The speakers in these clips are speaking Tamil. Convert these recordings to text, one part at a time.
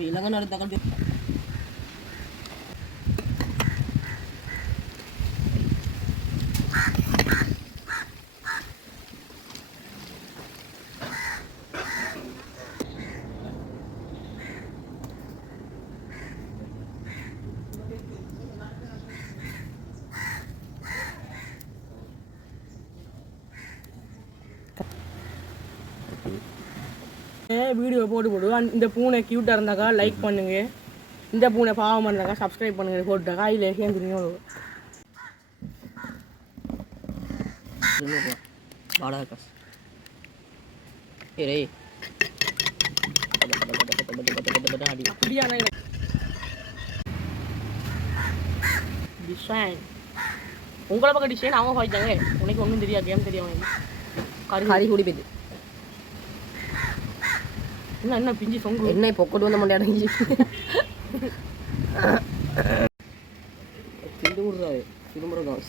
Bilangan ada takal. வீடியோ போடுவோம். இந்த பூனை கியூட்டாக இருந்தாக்கா லைக் பண்ணுங்க. இந்த பூனை பாவமாக இருந்தாக்கா சப்ஸ்கிரைப் பண்ணுங்க. போட்டுட்டாக்கா இல்லை சேர்ந்துருங்க. வாடகை காசு சரி டிசைன் உங்களை பக்கம் டிசைன் அவங்க பாய்ச்சாங்க. உனக்கு ஒன்றும் தெரியாது, கேம் தெரியாமல் கறி கூடி போய்து. என்ன பிஞ்சு சொங்கு என்ன பொக்கட்டு வந்த மாட்டேன் திண்டு விடுறாரு திரும்புறோம்.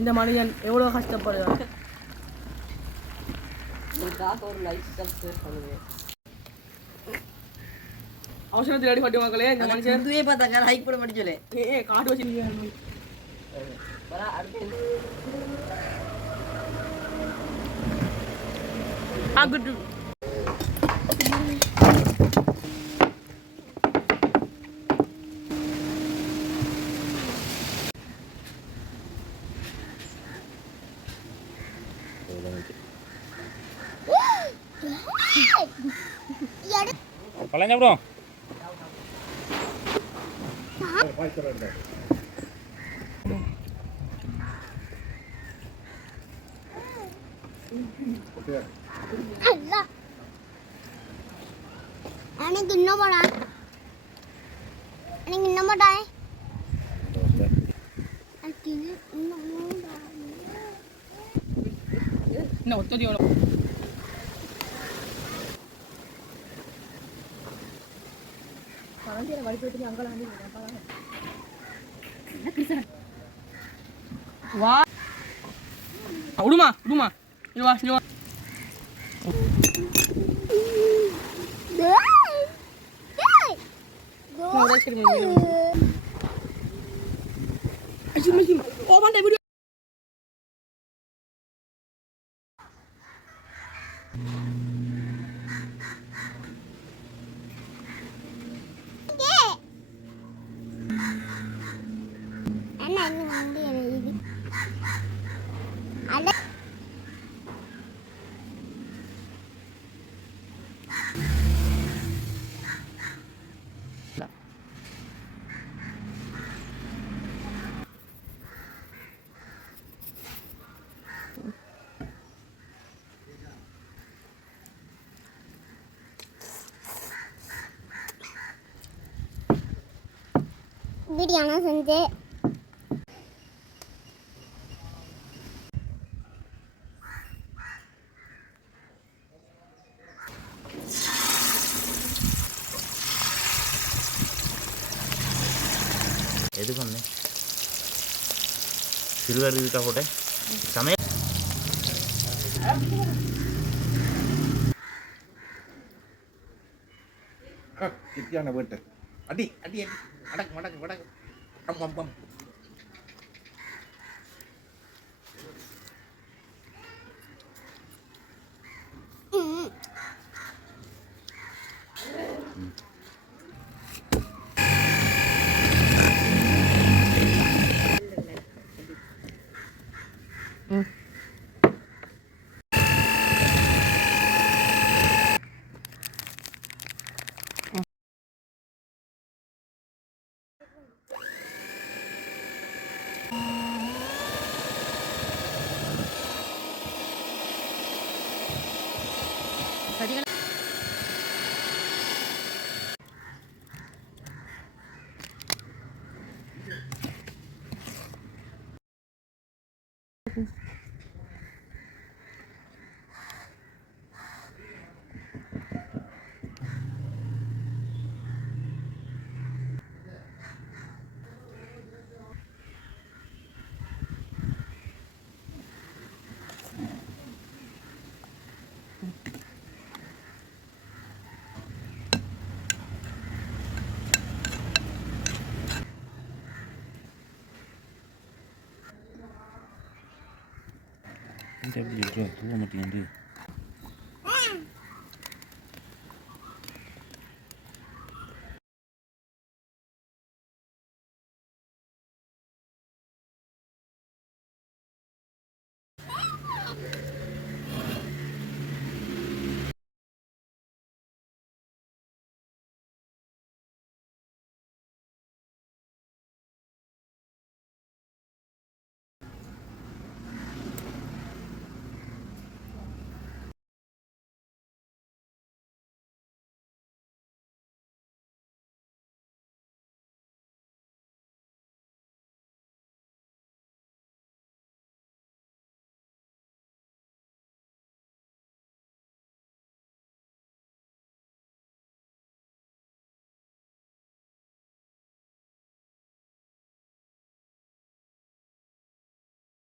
இந்த மனிதன் எவ்வளோ கஷ்டப்படுவாங்க. ஒரு லைக் சப்ஸ்கிரைப் பண்ணுங்க. அவசரத்தில் அடி பட்டு மக்களே. இந்த மனுஷன் இதுவே பார்த்தாக்கா லைக் பண்ண படிச்சலே காட்டு வச்சு அடுத்து Palanya bro. Allah. Ani ginno bada. Ani ginno bada. Ani ginno bada. No, todo yo. வா விடுமா விடுமா வா வா பிரியாணி செஞ்சு எது பண்ணு சில்வர் இருக்கா போட்ட சமையல் கிட்டியான வீட்டு அடி அடி அடி அடக்கு மடக்கு மடக்கு கம் கம் கம் இந்த எப்படி இருக்கு தூவ மாட்டேங்குது